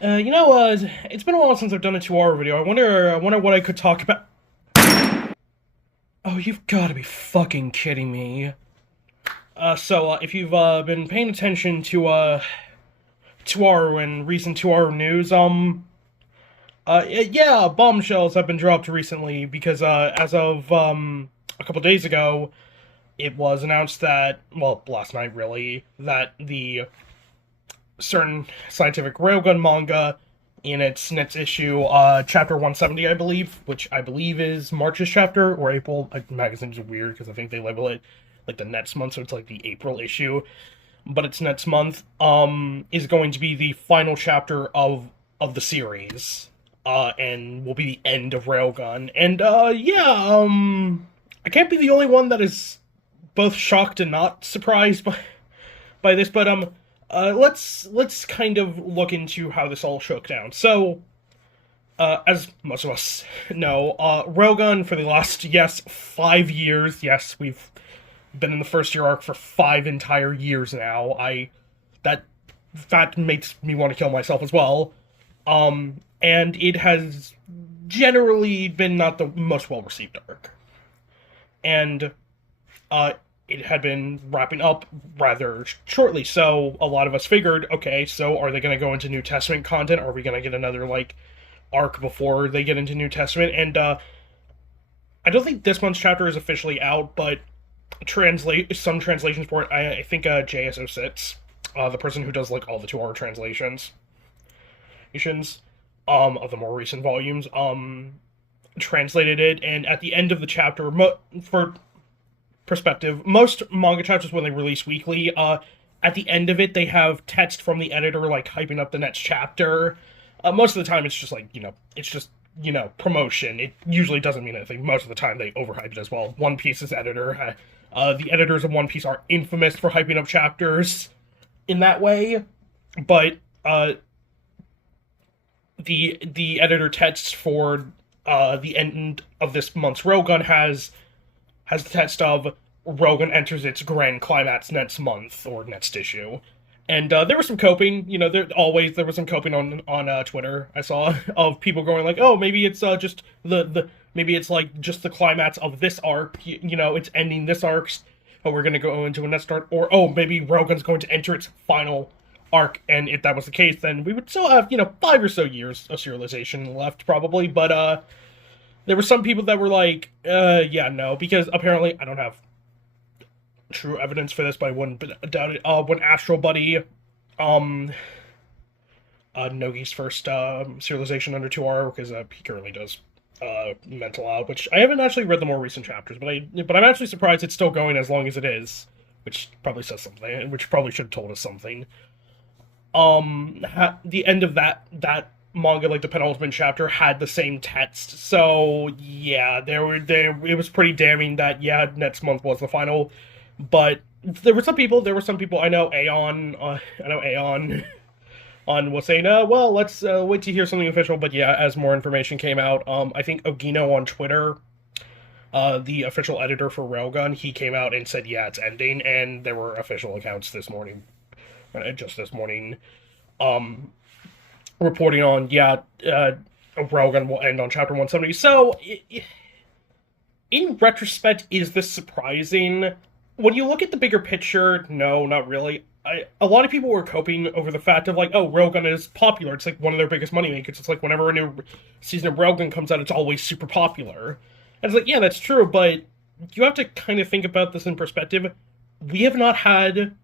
It's been a while since I've done a 2-hour video. I wonder what I could talk about. Oh, you've got to be fucking kidding me. If you've been paying attention to 2-hour and recent 2-hour news, yeah, bombshells have been dropped recently because as of a couple days ago, it was announced that, well, last night really, that the certain scientific railgun manga in its next issue, chapter 170, I believe, which I believe is March's chapter, or April. Magazine's weird, because I think they label it, like, the next month, so it's, like, the April issue. But it's next month, is going to be the final chapter of the series, and will be the end of Railgun. And, I can't be the only one that is both shocked and not surprised by this, but, let's kind of look into how this all shook down. So, as most of us know, Railgun for the last, 5 years, we've been in the first year arc for 5 entire years now. That makes me want to kill myself as well. And it has generally been not the most well-received arc. And, it had been wrapping up rather shortly, so a lot of us figured, okay, so are they going to go into New Testament content? Are we going to get another, arc before they get into New Testament? And, I don't think this month's chapter is officially out, but some translations for it, I think, JSO6, the person who does, all the 2-hour translations, of the more recent volumes, translated it, and at the end of the chapter, for perspective, most manga chapters, when they release weekly, at the end of it, they have text from the editor, hyping up the next chapter. Most of the time, it's just, promotion. It usually doesn't mean anything. Most of the time, they overhype it as well. One Piece's editor, the editors of One Piece are infamous for hyping up chapters in that way, but, the editor text for, the end of this month's Railgun has the text of Railgun enters its grand climax next month, or next issue. And there was some coping, there was some coping on Twitter, I saw, of people going oh, maybe it's just maybe it's just the climax of this arc, it's ending this arc, and we're gonna go into a next arc, or, oh, maybe Railgun's going to enter its final arc, and if that was the case, then we would still have, 5 or so years of serialization left, probably, but, there were some people that were no, because apparently, I don't have true evidence for this, but I wouldn't doubt it. When Astral Buddy, Nogi's first, serialization under 2R, because, he currently does, Mental Out, which I haven't actually read the more recent chapters, but I'm actually surprised it's still going as long as it is, which probably says something, which probably should have told us something. The end of that manga, the penultimate chapter, had the same text, so yeah, it was pretty damning that, next month was the final, but there were some people, I know Aeon was saying, well, let's, wait to hear something official, but yeah, as more information came out, I think Ogino on Twitter, the official editor for Railgun, he came out and said, yeah, it's ending, and there were official accounts this morning, reporting on, Railgun will end on chapter 170. So, in retrospect, is this surprising? When you look at the bigger picture, no, not really. A lot of people were coping over the fact of, oh, Railgun is popular. It's, one of their biggest moneymakers. It's whenever a new season of Railgun comes out, it's always super popular. And it's yeah, that's true, but you have to kind of think about this in perspective. We have not had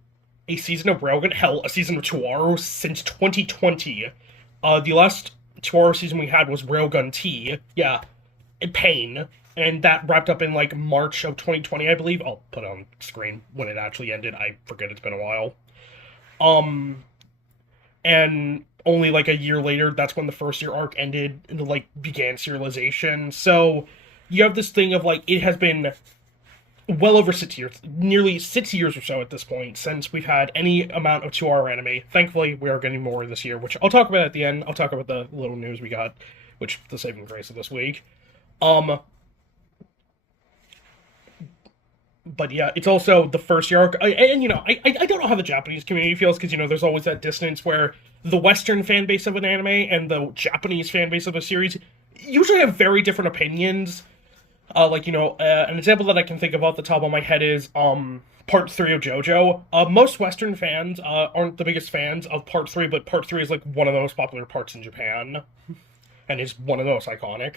a season of Railgun, hell, a season of 2R since 2020. The last 2-hour season we had was Railgun T. Yeah, Pain. And that wrapped up in, March of 2020, I believe. I'll put it on screen when it actually ended. I forget, it's been a while. And only, a year later, that's when the first year arc ended and, began serialization. So, you have this thing of, it has been well over 6 years, nearly 6 years or so at this point, since we've had any amount of 2-hour anime. Thankfully, we are getting more this year, which I'll talk about at the end. I'll talk about the little news we got, which, the saving grace of this week. but yeah, it's also the first year arc. And I don't know how the Japanese community feels because there's always that dissonance where the Western fan base of an anime and the Japanese fan base of a series usually have very different opinions. An example that I can think of off the top of my head is Part 3 of JoJo. Most Western fans aren't the biggest fans of Part 3, but Part 3 is like one of the most popular parts in Japan, and is one of the most iconic.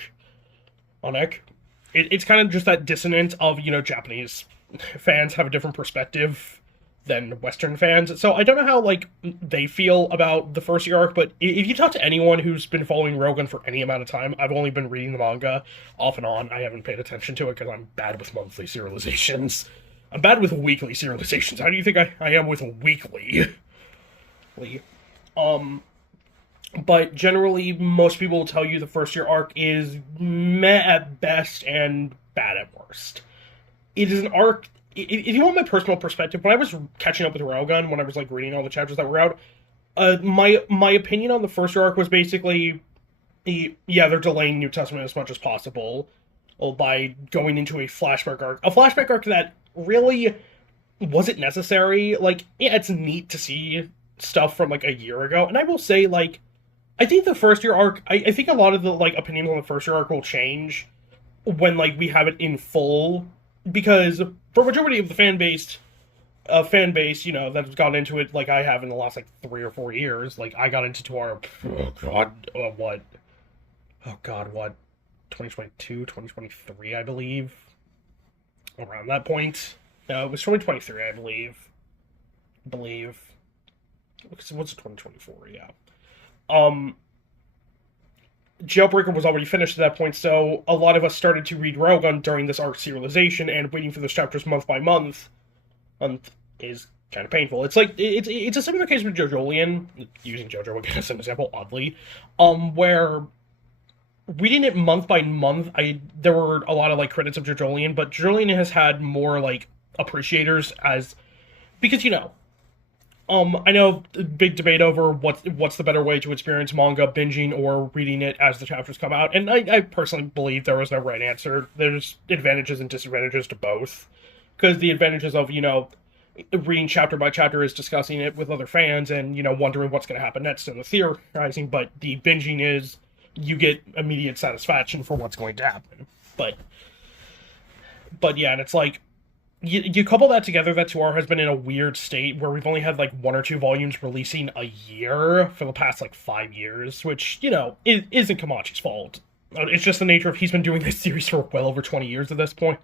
It's kind of just that dissonance of Japanese fans have a different perspective than Western fans. So I don't know how like they feel about the first year arc, but if you talk to anyone who's been following Railgun for any amount of time, I've only been reading the manga off and on. I haven't paid attention to it because I'm bad with monthly serializations. I'm bad with weekly serializations. How do you think I am with weekly? Um, but generally, most people will tell you the first year arc is meh at best and bad at worst. It is an arc. If you want my personal perspective, when I was catching up with Railgun, when I was like reading all the chapters that were out, my opinion on the first year arc was basically, yeah, they're delaying New Testament as much as possible, by going into a flashback arc that really wasn't necessary. Like, yeah, it's neat to see stuff from like a year ago, and I will say, like, I think the first year arc, I think a lot of the like opinions on the first year arc will change when like we have it in full, because for majority of the fan base, that has gotten into it like I have in the last like 3 or 4 years. Like I got into our what 2022, 2023, I believe, around that point. No, it was 2023, I believe. What's 2024? Yeah. Um, Jailbreaker was already finished at that point, so a lot of us started to read Railgun during this arc serialization, and waiting for those chapters month by month is kind of painful. It's like it's a similar case with JoJolion, using JoJo again as an example, oddly, where reading it month by month, there were a lot of like critics of JoJolion, but JoJolion has had more like appreciators as because I know big debate over what's the better way to experience manga, binging or reading it as the chapters come out, and I personally believe there was no right answer. There's advantages and disadvantages to both, because the advantages of reading chapter by chapter is discussing it with other fans and wondering what's going to happen next and the theorizing, but the binging is you get immediate satisfaction for what's going to happen. But yeah, and it's like you couple that together, that 2R has been in a weird state where we've only had like 1 or 2 volumes releasing a year for the past like 5 years, which it isn't Kamachi's fault. It's just the nature of he's been doing this series for well over 20 years at this point.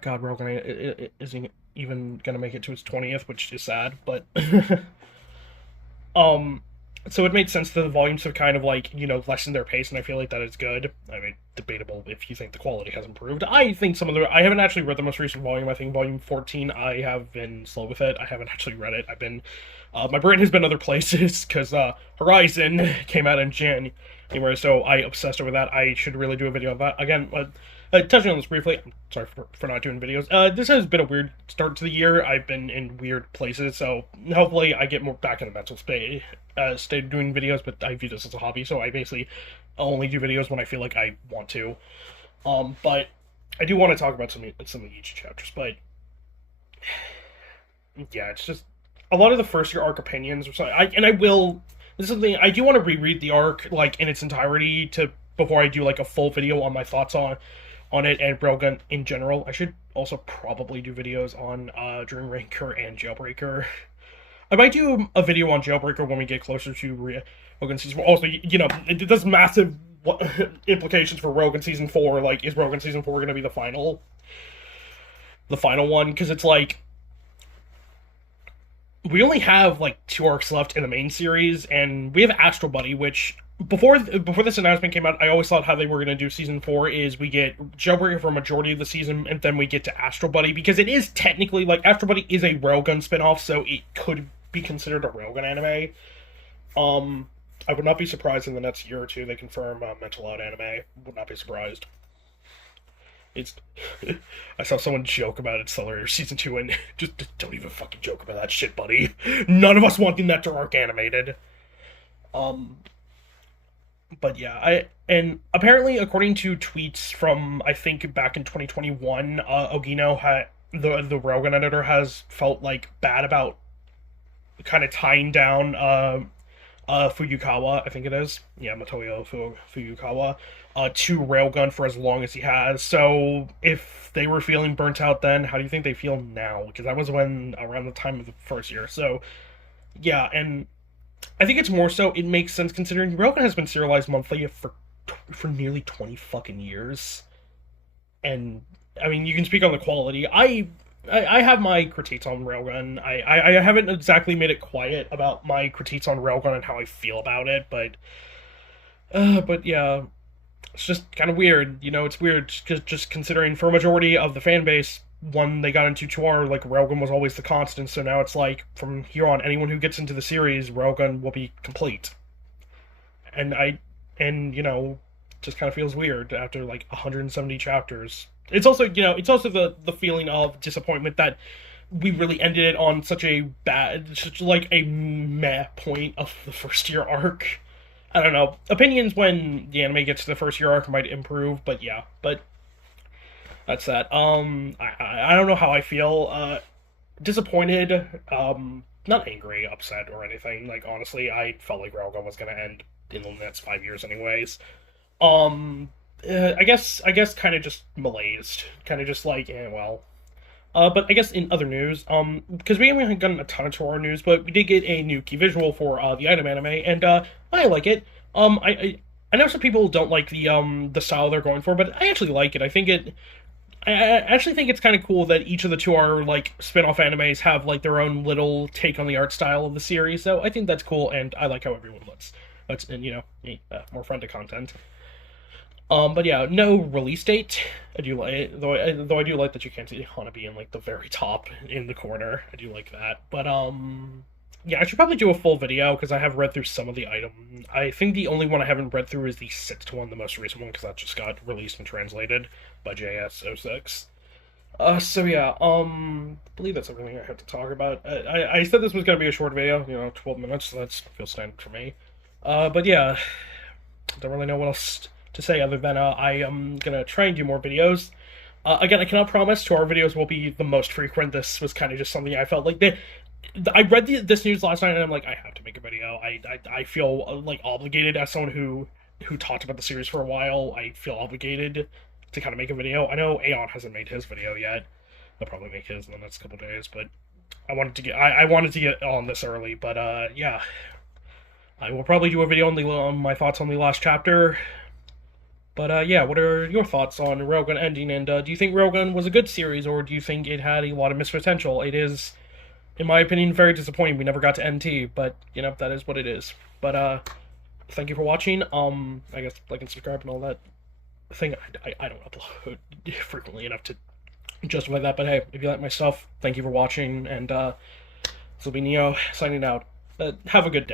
God, Rogan isn't even gonna make it to its 20th, which is sad, but so it made sense that the volumes have kind of like lessened their pace, and I feel like that is good. I mean, debatable if you think the quality has improved. I think I haven't actually read the most recent volume. I think volume 14. I have been slow with it. I haven't actually read it. I've been my brain has been other places because Horizon came out in January, so I obsessed over that. I should really do a video on that again. Touching on this briefly, I'm sorry for not doing videos. This has been a weird start to the year. I've been in weird places, so hopefully I get more back in the mental state of doing videos, but I view this as a hobby, so I basically only do videos when I feel like I want to. But I do want to talk about some of each chapters, but yeah, it's just a lot of the first year arc opinions or something. This is something I do want to reread the arc like in its entirety before I do like a full video on my thoughts on it and Railgun in general. I should also probably do videos on Dream Ranker and Jailbreaker. I might do a video on Jailbreaker when we get closer to Railgun Season 4. Also, it does massive implications for Railgun Season 4. Like, is Railgun Season 4 going to be the final one? Because it's like, we only have like 2 arcs left in the main series, and we have Astral Buddy, which before this announcement came out, I always thought how they were going to do Season 4 is we get Jailbreaker for a majority of the season, and then we get to Astral Buddy, because it is technically, like, Astral Buddy is a Railgun spinoff, so it could be considered a Railgun anime. I would not be surprised in the next year or two they confirm Mental Out anime. Would not be surprised. I saw someone joke about Accelerator Season 2, and just don't even fucking joke about that shit, buddy. None of us want the Nectar arc animated. But yeah, and apparently, according to tweets from, I think, back in 2021, Ogino the Railgun editor has felt like bad about kind of tying down Fuyukawa, I think it is. Yeah, Fuyukawa, to Railgun for as long as he has. So if they were feeling burnt out then, how do you think they feel now? Because that was when around the time of the first year. So yeah, and I think it's more so it makes sense considering Railgun has been serialized monthly for nearly 20 fucking years. And I mean, you can speak on the quality. I have my critiques on Railgun. I haven't exactly made it quiet about my critiques on Railgun and how I feel about it, but yeah, it's just kind of weird. You know, it's weird just considering for a majority of the fan base, when they got into 2R, like Railgun was always the constant. So now it's like from here on, anyone who gets into the series, Railgun will be complete. And you know, just kind of feels weird after like 170 chapters. It's also, you know, it's also the feeling of disappointment that we really ended it on such a bad, such like a meh point of the first year arc. I don't know. Opinions when the anime gets to the first year arc might improve, but yeah, but that's that. I don't know how I feel. Disappointed. Not angry, upset, or anything. Like honestly, I felt like Railgun was gonna end in the next 5 years, anyways. Um, I guess, kind of just malaised, kind of just like, well. But I guess in other news, because we haven't gotten a ton of Torah news, but we did get a new key visual for the item anime, and I like it. I know some people don't like the style they're going for, but I actually like it. I actually think it's kind of cool that each of the two are like spin-off animes have like their own little take on the art style of the series. So I think that's cool, and I like how everyone looks. That's and you know, more friendly content. But yeah, no release date. I do like though I do like that you can't see Hanabi in like the very top in the corner. I do like that. But yeah, I should probably do a full video because I have read through some of the item. I think the only one I haven't read through is the sixth one, the most recent one, because that just got released and translated by JS06. So yeah, I believe that's everything I have to talk about. I said this was gonna be a short video, you know, 12 minutes. So that feels standard for me. But yeah, don't really know what else to say other than I am gonna try and do more videos. Again, I cannot promise to our videos will be the most frequent. This was kind of just something I felt like I read this news last night and I'm like, I have to make a video. I feel like obligated as someone who talked about the series for a while. I feel obligated to kind of make a video. I know Aeon hasn't made his video yet. I'll probably make his in the next couple days, but I wanted to get on this early. But yeah, I will probably do a video on my thoughts on the last chapter. But yeah, what are your thoughts on Railgun ending? And do you think Railgun was a good series, or do you think it had a lot of missed potential? It is, in my opinion, very disappointing. We never got to NT, but you know that is what it is. But thank you for watching. I guess like and subscribe and all that thing. I don't upload frequently enough to justify that. But hey, if you like my stuff, thank you for watching. And this will be Neo signing out. Have a good day.